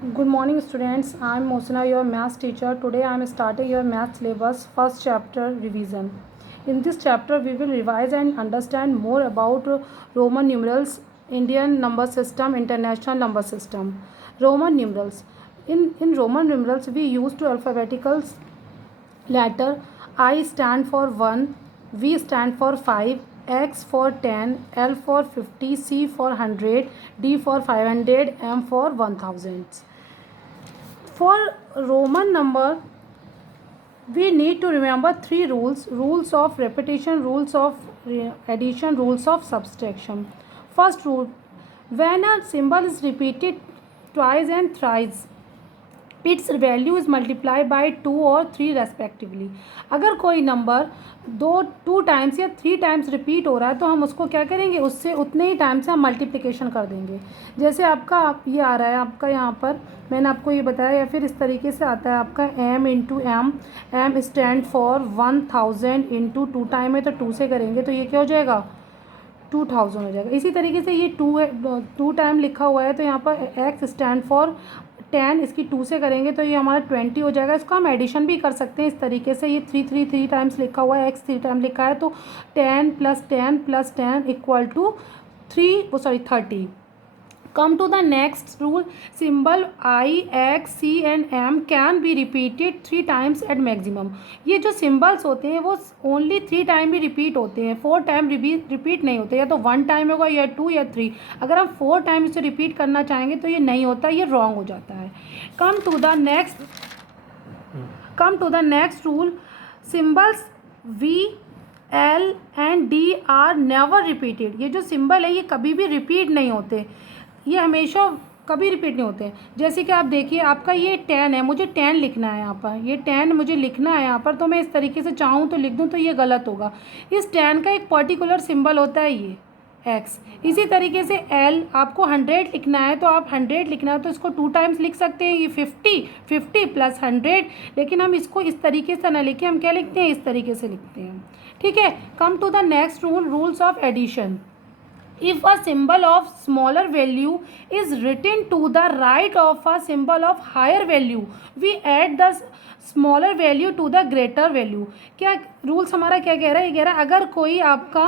Good morning, students. I am Mosina, your maths teacher. Today I am starting your maths syllabus first chapter revision. In this chapter, we will revise and understand more about Roman numerals, Indian number system, international number system. Roman numerals. In Roman numerals, we use two alphabetical letter. I stand for 1, V stand for 5, X for 10, L for 50, C for 100, D for 500, M for 1000. For Roman number, we need to remember three rules: rules of repetition, rules of addition, rules of subtraction. First rule: when a symbol is repeated twice and thrice, it's value is multiply by 2 और 3 respectively. अगर कोई number two times या 3 times repeat हो रहा है तो हम उसको क्या करेंगे, उससे उतने ही टाइम से हम मल्टीप्लिकेशन कर देंगे. जैसे आपका ये आ रहा है आपका यहाँ पर, मैंने आपको ये बताया, या फिर इस तरीके से आता है आपका m into M. M stand for 1000 into 2 time है तो 2 से करेंगे तो ये क्या हो जाएगा, 2000 हो जाएगा. इसी तरीके से ये 2 टाइम लिखा हुआ है तो यहाँ पर x स्टैंड फॉर 10, इसकी 2 से करेंगे तो ये हमारा 20 हो जाएगा. इसको हम एडिशन भी कर सकते हैं इस तरीके से. ये 3 टाइम्स लिखा हुआ है, x 3 टाइम लिखा है तो 10 + 10 + 10 equal to 30. Come to the next rule. Symbol I, X, C and M can be repeated 3 times at maximum. ये जो symbols होते हैं वो only 3 टाइम भी रिपीट होते हैं, 4 टाइम रिपीट नहीं होते. या तो 1 टाइम होगा या 2 या 3. अगर हम 4 टाइम इसे रिपीट करना चाहेंगे तो ये नहीं होता, ये रॉन्ग हो जाता है. Come to the next rule. Symbols V, L and D are never repeated. ये जो सिंबल है ये कभी भी रिपीट नहीं होते, ये हमेशा कभी रिपीट नहीं होते हैं. जैसे कि आप देखिए आपका ये 10 है, मुझे 10 लिखना है यहाँ पर, ये 10 मुझे लिखना है यहाँ पर, तो मैं इस तरीके से चाहूँ तो लिख दूँ तो ये गलत होगा. इस 10 का एक पर्टिकुलर सिंबल होता है ये x. इसी तरीके से L आपको 100 लिखना है तो आप 100 लिखना है तो इसको 2 टाइम्स लिख सकते हैं, ये 50 प्लस 100. लेकिन हम इसको इस तरीके से ना लिखें, हम क्या लिखते हैं, इस तरीके से लिखते हैं. ठीक है. Come to the next rule, rules of addition. If a symbol of smaller value is written to the right of a symbol of higher value, we add the smaller value to the greater value. क्या rules हमारा क्या कह रहा है, ये कह रहा है अगर कोई आपका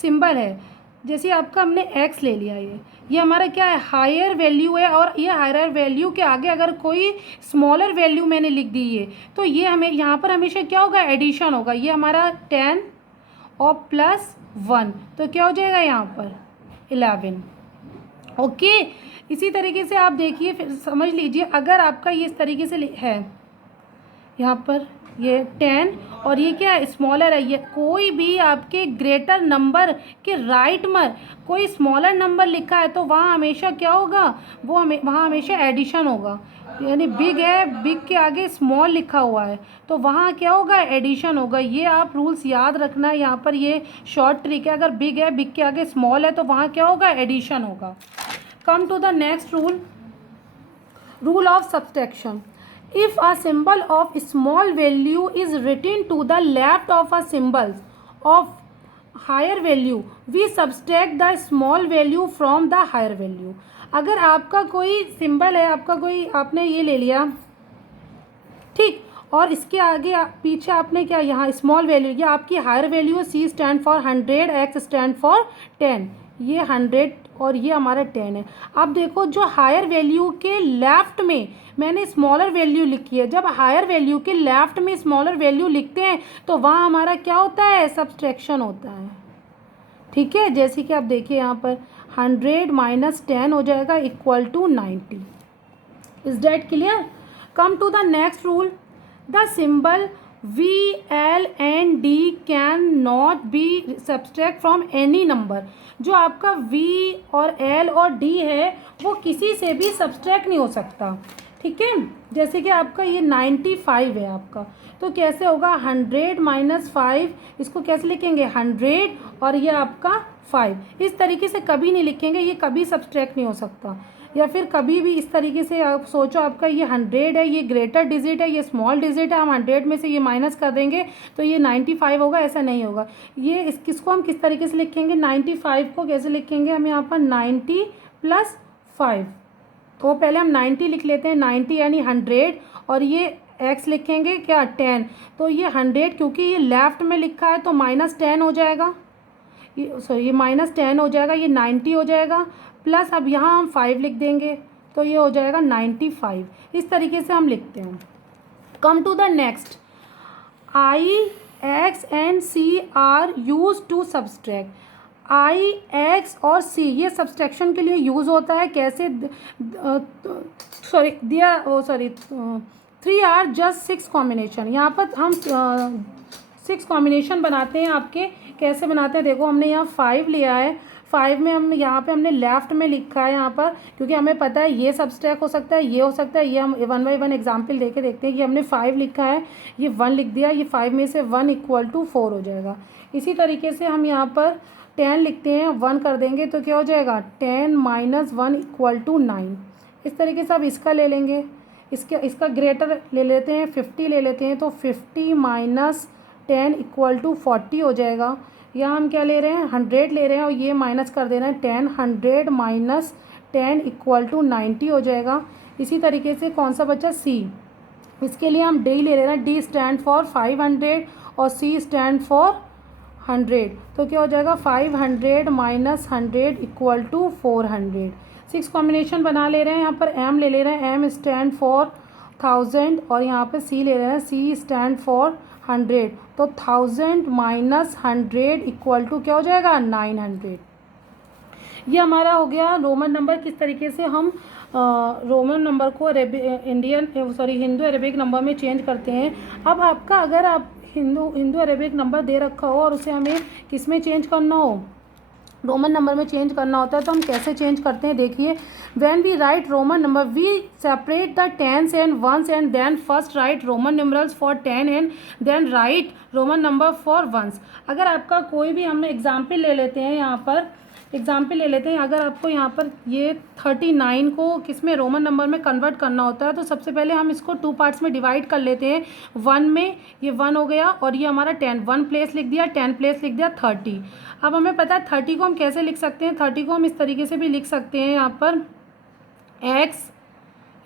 सिंबल है, जैसे आपका हमने x ले लिया, ये हमारा क्या है, हायर वैल्यू है, और ये हायर वैल्यू के आगे अगर कोई स्मॉलर वैल्यू मैंने लिख दी है तो ये हमें यहाँ पर हमेशा क्या होगा, एडिशन होगा. ये हमारा 10 और प्लस 1 तो क्या हो जाएगा यहाँ पर 11. ओके. इसी तरीके से आप देखिए, फिर समझ लीजिए अगर आपका ये इस तरीके से है, यहाँ पर ये 10 और ये क्या है, स्मॉलर है. ये कोई भी आपके ग्रेटर नंबर के राइट में कोई स्मॉलर नंबर लिखा है तो वहाँ हमेशा क्या होगा, वो वहाँ हमेशा एडिशन होगा. यानी बिग है, बिग के आगे स्मॉल लिखा हुआ है तो वहाँ क्या होगा, एडिशन होगा. ये आप रूल्स याद रखना है. यहाँ पर ये शॉर्ट ट्रिक है, अगर बिग है, बिग के आगे स्मॉल है तो वहाँ क्या होगा, एडिशन होगा. Come to the next rule, rule of subtraction. If a symbol of small value is written to the left of a symbol of higher value, we subtract the small value from the higher value. अगर आपका कोई symbol है, आपका कोई आपने ये ले लिया, ठीक, और इसके आगे पीछे आपने क्या, यहाँ स्मॉल वैल्यू, ये आपकी हायर वैल्यू है. C stand for 100, X stand for 10. ये 100 और ये हमारा 10 है. अब देखो जो हायर वैल्यू के लेफ्ट में मैंने स्मॉलर वैल्यू लिखी है, जब हायर वैल्यू के लेफ्ट में स्मॉलर वैल्यू लिखते हैं तो वहाँ हमारा क्या होता है, सब्सट्रैक्शन होता है. ठीक है. जैसे कि आप देखिए यहाँ पर 100 माइनस 10 हो जाएगा equal to 90. Is that clear? Come to the next rule. The symbol V, L and D can not be subtract from any number. जो आपका V और L और D है वो किसी से भी सब्सट्रैक्ट नहीं हो सकता. ठीक है. जैसे कि आपका ये 95 है आपका, तो कैसे होगा, 100 माइनस 5, इसको कैसे लिखेंगे, 100 और ये आपका 5. इस तरीके से कभी नहीं लिखेंगे, ये कभी सब्सट्रैक्ट नहीं हो सकता. या फिर कभी भी इस तरीके से आप सोचो, आपका ये 100 है, ये ग्रेटर डिजिट है, ये स्मॉल डिजिट है, हम 100 में से ये माइनस कर देंगे तो ये 95 होगा, ऐसा नहीं होगा. ये किसको हम किस तरीके से लिखेंगे, 95 को कैसे लिखेंगे हम, यहाँ पर 90 + 5. तो पहले हम 90 लिख लेते हैं, 90 यानी 100, और ये x लिखेंगे क्या 10, तो ये 100 क्योंकि ये लेफ़्ट में लिखा है तो -10 हो जाएगा, ये -10 हो जाएगा, ये 90 हो जाएगा, प्लस अब यहाँ हम 5 लिख देंगे तो ये हो जाएगा 95। इस तरीके से हम लिखते हैं। Come to the next, I, X and C are use to subtract. I, X और C ये सब्सट्रैक्शन के लिए यूज़ होता है। कैसे, सॉरी 3 आर जस्ट 6 कॉम्बिनेशन। यहाँ पर हम 6 कॉम्बिनेशन बनाते हैं आपके। कैसे बनाते हैं देखो, हमने यहाँ 5 लिया है, 5 में हम यहाँ पे हमने लेफ़्ट में लिखा है यहाँ पर, क्योंकि हमें पता है ये सब्सट्रैक्ट हो सकता है, ये हो सकता है, ये हम 1 बाई 1 एग्जाम्पल देके देखते हैं। ये हमने 5 लिखा है, ये 1 लिख दिया, ये 5 में से 1 = 4 हो जाएगा। इसी तरीके से हम यहाँ पर 10 लिखते हैं, 1 कर देंगे तो क्या हो जाएगा 10 - 1 = 9। इस तरीके से अब इसका ले लेंगे, इसका ग्रेटर ले लेते हैं, 50 ले लेते हैं, तो 50 - 10 = 40 हो जाएगा। यहाँ हम क्या ले रहे हैं 100 ले रहे हैं, और ये माइनस कर दे रहे हैं 10, 100 - 10 = 90 हो जाएगा। इसी तरीके से कौन सा बचा C, इसके लिए हम D ले रहे हैं, D स्टैंड फॉर 500 और C स्टैंड फॉर 100, तो क्या हो जाएगा 500 - 100 = 400। 6 कॉम्बिनेशन बना ले रहे हैं। यहाँ पर M ले रहे हैं, M स्टैंड फॉर 1000, और यहाँ पे C ले रहे हैं, C स्टैंड फॉर 100, तो 1000 - 100 = क्या हो जाएगा 900। ये हमारा हो गया रोमन नंबर। किस तरीके से हम रोमन नंबर को हिंदू अरेबिक नंबर में चेंज करते हैं। अब आपका अगर आप हिंदू अरेबिक नंबर दे रखा हो और उसे हमें किस में चेंज करना हो, रोमन नंबर में चेंज करना होता है, तो हम कैसे चेंज करते हैं देखिए। When we write Roman number, we separate the tens and ones and then first write Roman numerals for 10 and then write Roman number for ones. अगर आपका कोई भी, हम एग्जाम्पल ले लेते हैं, यहाँ पर एग्जाम्पल ले लेते हैं, अगर आपको यहाँ पर ये 39 को किस में रोमन नंबर में कन्वर्ट करना होता है, तो सबसे पहले हम इसको 2 पार्ट्स में डिवाइड कर लेते हैं। 1 में ये 1 हो गया, और ये हमारा 10, 1 प्लेस लिख दिया, 10 प्लेस लिख दिया 30। अब हमें पता है 30 को हम कैसे लिख सकते हैं। 30 को हम इस तरीके से भी लिख सकते हैं, यहाँ पर x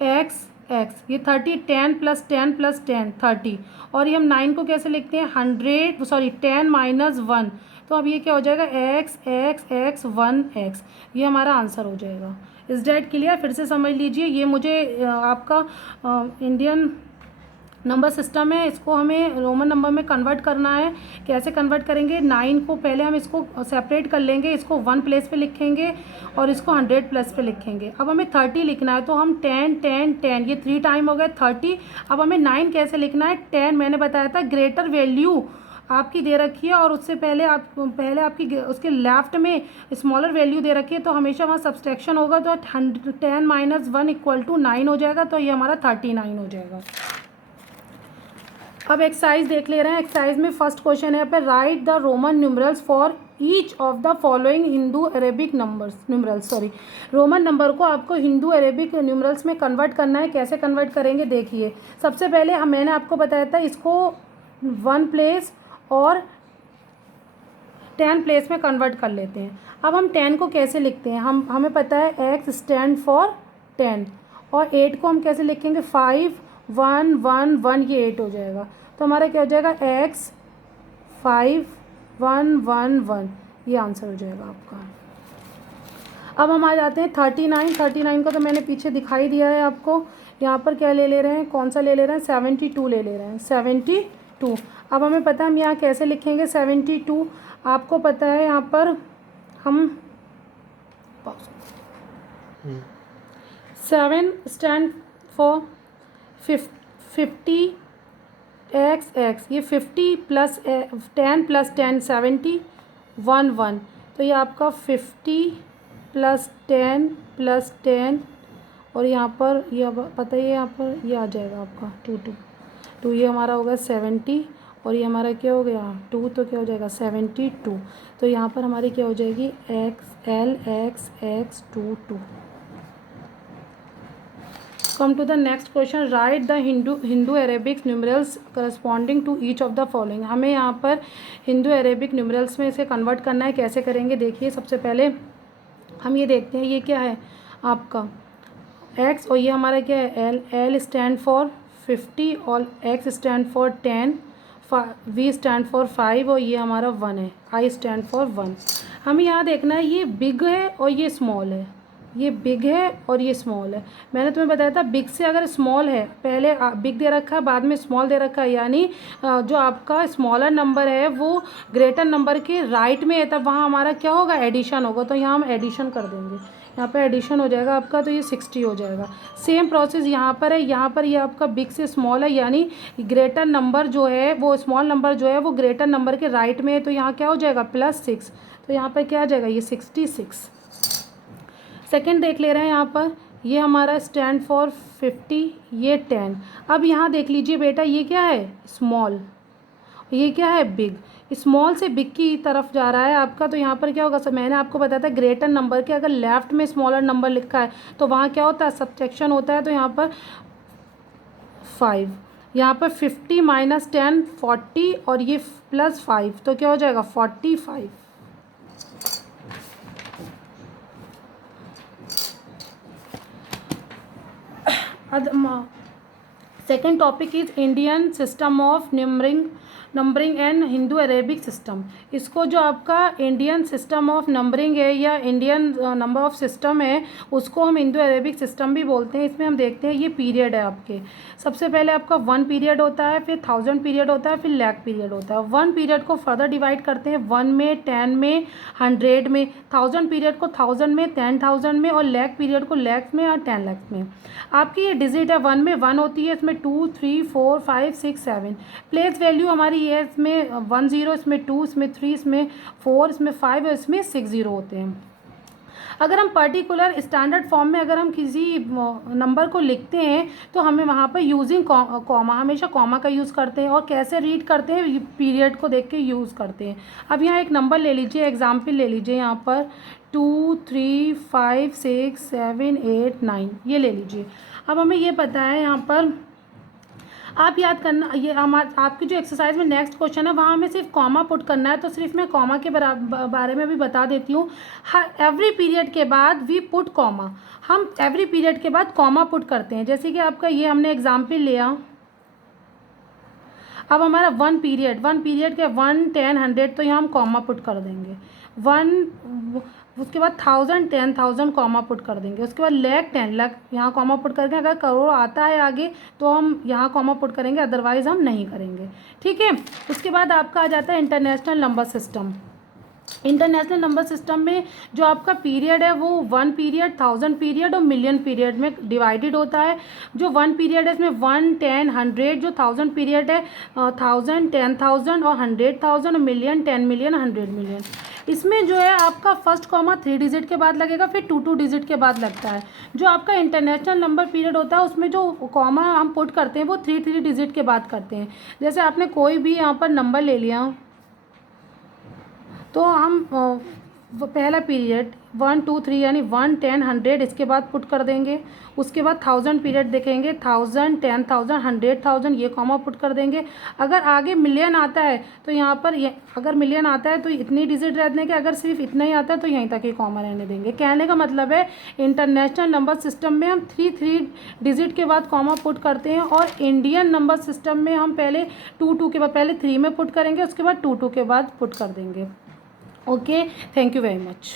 x x, ये 30, 10 + 10 + 10 30, और ये हम 9 को कैसे लिखते हैं 10 - 1, तो अब ये क्या हो जाएगा x x x 1x, ये हमारा आंसर हो जाएगा। इस डेट क्लियर, फिर से समझ लीजिए। ये मुझे आपका इंडियन नंबर सिस्टम है, इसको हमें रोमन नंबर में कन्वर्ट करना है। कैसे कन्वर्ट करेंगे, 9 को पहले हम इसको सेपरेट कर लेंगे, इसको 1 प्लेस पे लिखेंगे और इसको 100 प्लस पे लिखेंगे। अब हमें 30 लिखना है, तो हम 10 10 10, ये 3 टाइम हो गए 30। अब हमें 9 कैसे लिखना है, 10 मैंने बताया था ग्रेटर वैल्यू आपकी दे रखी है, और उससे पहले आपकी उसके लेफ्ट में स्मॉलर वैल्यू दे रखी है, तो हमेशा वहाँ सब्सट्रैक्शन होगा, तो 10 - 1 = 9 हो जाएगा, तो ये हमारा 39 हो जाएगा। अब एक्सरसाइज देख ले रहे हैं। एक्सरसाइज में फर्स्ट क्वेश्चन है पे right the Roman numerals for each of the following Hindu Arabic numerals. Roman number को आपको हिंदू अरेबिक न्यूमरल्स में कन्वर्ट करना है। कैसे कन्वर्ट करेंगे देखिए। सबसे पहले मैंने आपको बताया था इसको 1 प्लेस और 10 प्लेस में कन्वर्ट कर लेते हैं। अब हम 10 को कैसे लिखते हैं, हमें पता है x स्टैंड फॉर 10, और 8 को हम कैसे लिखेंगे 5 1 1 1, ये 8 हो जाएगा, तो हमारा क्या हो जाएगा x 5 1 1 1, ये आंसर हो जाएगा आपका। अब हम आ जाते हैं 39 का तो मैंने पीछे दिखाई दिया है आपको। यहाँ पर क्या ले रहे हैं, कौन सा ले रहे हैं 72 ले रहे हैं 72। अब हमें पता है हम यहाँ कैसे लिखेंगे 72, आपको पता है यहाँ पर हम 7 स्टैंड फॉर 50 x, ये 50 + 10 + 10 70 1 1, तो ये आपका 50 + 10 + 10, और यहाँ पर ये पता है यहाँ पर ये आ जाएगा आपका 2 ये हमारा होगा 70, और ये हमारा क्या हो गया 2, तो क्या हो जाएगा 72, तो यहाँ पर हमारी क्या हो जाएगी XL x x 2 2। Come to the next question, write the Hindu Arabic numerals corresponding to each of the following. हमें यहाँ पर हिंदू अरेबिक न्यूमरल्स में इसे कन्वर्ट करना है। कैसे करेंगे देखिए। सबसे पहले हम ये देखते हैं, ये क्या है आपका एक्स और ये हमारा क्या है एल, एल स्टैंड फॉर 50 और X stand for 10, V stand for 5 और ये हमारा 1 है, आई स्टैंड फॉर 1। हमें यहाँ देखना है ये बिग है और ये स्मॉल है, ये बिग है और ये स्मॉल है। मैंने तुम्हें बताया था बिग से अगर स्मॉल है, पहले बिग दे रखा है बाद में स्मॉल दे रखा है, यानी जो आपका स्मॉलर नंबर है वो ग्रेटर नंबर के राइट में है, तब वहाँ हमारा क्या होगा एडिशन होगा। तो यहाँ हम एडिशन कर देंगे, यहाँ पे एडिशन हो जाएगा आपका, तो ये 60 हो जाएगा। सेम प्रोसेस यहाँ पर है, यहाँ पर ये आपका बिग से स्मॉल है, यानी ग्रेटर नंबर जो है वो स्मॉल नंबर जो है वो ग्रेटर नंबर के राइट में है, तो यहाँ क्या हो जाएगा +6, तो यहाँ पर क्या आ जाएगा ये 66। सेकंड देख ले रहे हैं यहाँ पर, ये हमारा स्टैंड फॉर 50, ये 10। अब यहाँ देख लीजिए बेटा ये क्या है स्मॉल, ये क्या है बिग, स्मॉल से बिग की तरफ जा रहा है आपका, तो यहाँ पर क्या होगा सर मैंने आपको बताया था ग्रेटर नंबर के अगर लेफ्ट में स्मॉलर नंबर लिखा है तो वहाँ क्या होता है सब्ट्रैक्शन होता है, तो यहाँ पर 5, यहाँ पर 50 - 10 40 और ये +5, तो क्या हो जाएगा 45। Second topic is Indian system of numbering and Hindu Arabic system. इसको जो आपका इंडियन सिस्टम ऑफ नंबरिंग है या इंडियन नंबर ऑफ सिस्टम है उसको हम हिंदू अरेबिक सिस्टम भी बोलते हैं। इसमें हम देखते हैं ये पीरियड है आपके, सबसे पहले आपका 1 पीरियड होता है, फिर 1000 पीरियड होता है, फिर लाख पीरियड होता है। 1 पीरियड को फर्दर डिवाइड करते हैं 1 में, 10 में, 100 में, 1000 पीरियड को 1000 में, 10,000 में और लाख पीरियड को लाख में और 10 लाख में। आपकी ये डिजिट है 1 में 1 होती है, इसमें 2 3 4 5 6 7 प्लेस वैल्यू हमारी ये है, इसमें 1 0, इसमें 2, इसमें 3, इसमें 4, इसमें 5 और इसमें 6 0 होते हैं। अगर हम पर्टिकुलर स्टैंडर्ड फॉर्म में अगर हम किसी नंबर को लिखते हैं तो हमें वहाँ पर यूजिंग कॉमा, हमेशा कॉमा का यूज़ करते हैं। और कैसे रीड करते हैं पीरियड को देख के यूज़ करते हैं। अब यहाँ एक नंबर ले लीजिए, एग्जाम्पल ले लीजिए यहाँ पर 2 3 5 6 7 8 9 ये ले लीजिए। अब हमें ये पता है यहाँ पर आप याद करना, ये आपकी जो एक्सरसाइज में नेक्स्ट क्वेश्चन है वहाँ हमें सिर्फ कॉमा पुट करना है, तो सिर्फ मैं कॉमा के बारे में भी बता देती हूँ। एवरी पीरियड के बाद वी पुट कॉमा, हम एवरी पीरियड के बाद कॉमा पुट करते हैं। जैसे कि आपका ये हमने एग्जाम्पल लिया, अब हमारा 1 पीरियड के 1 10 100 तो यहाँ हम कॉमा पुट कर देंगे 1, उसके बाद 1000 10,000 कॉमा पुट कर देंगे, उसके बाद लाख 10 लाख यहाँ कॉमा पुट करके अगर करोड़ आता है आगे तो हम यहाँ कॉमा पुट करेंगे, अदरवाइज़ हम नहीं करेंगे। ठीक है, उसके बाद आपका आ जाता है international number system. International number system में जो आपका पीरियड है वो 1 पीरियड, 1000 पीरियड और मिलियन पीरियड में डिवाइडेड होता है। जो 1 पीरियड है इसमें 1 10 100, जो 1000 पीरियड है 1000 10,000 और 100,000 और मिलियन 10 मिलियन 100 मिलियन। इसमें जो है आपका फर्स्ट कॉमा 3 डिजिट के बाद लगेगा, फिर 2 डिजिट के बाद लगता है। जो आपका इंटरनेशनल नंबर पीरियड होता है उसमें जो कॉमा हम पुट करते हैं वो 3 डिजिट के बाद करते हैं। जैसे आपने कोई भी यहाँ पर नंबर ले लिया तो हम पहला पीरियड 1 2 3 यानी 1 10 100 इसके बाद पुट कर देंगे। उसके बाद 1000 पीरियड देखेंगे 1000 10,000 100,000 ये कॉमा पुट कर देंगे। अगर आगे मिलियन आता है तो यहाँ पर अगर मिलियन आता है तो इतनी डिजिट रह देंगे, अगर सिर्फ इतना ही आता है तो यहीं तक ही कॉमा रहने देंगे। कहने का मतलब है इंटरनेशनल नंबर सिस्टम में हम 3 डिजिट के बाद कॉमा पुट करते हैं, और इंडियन नंबर सिस्टम में हम पहले 2 के बाद पहले 3 में पुट करेंगे, उसके बाद 2 के बाद पुट कर देंगे। Okay, thank you very much.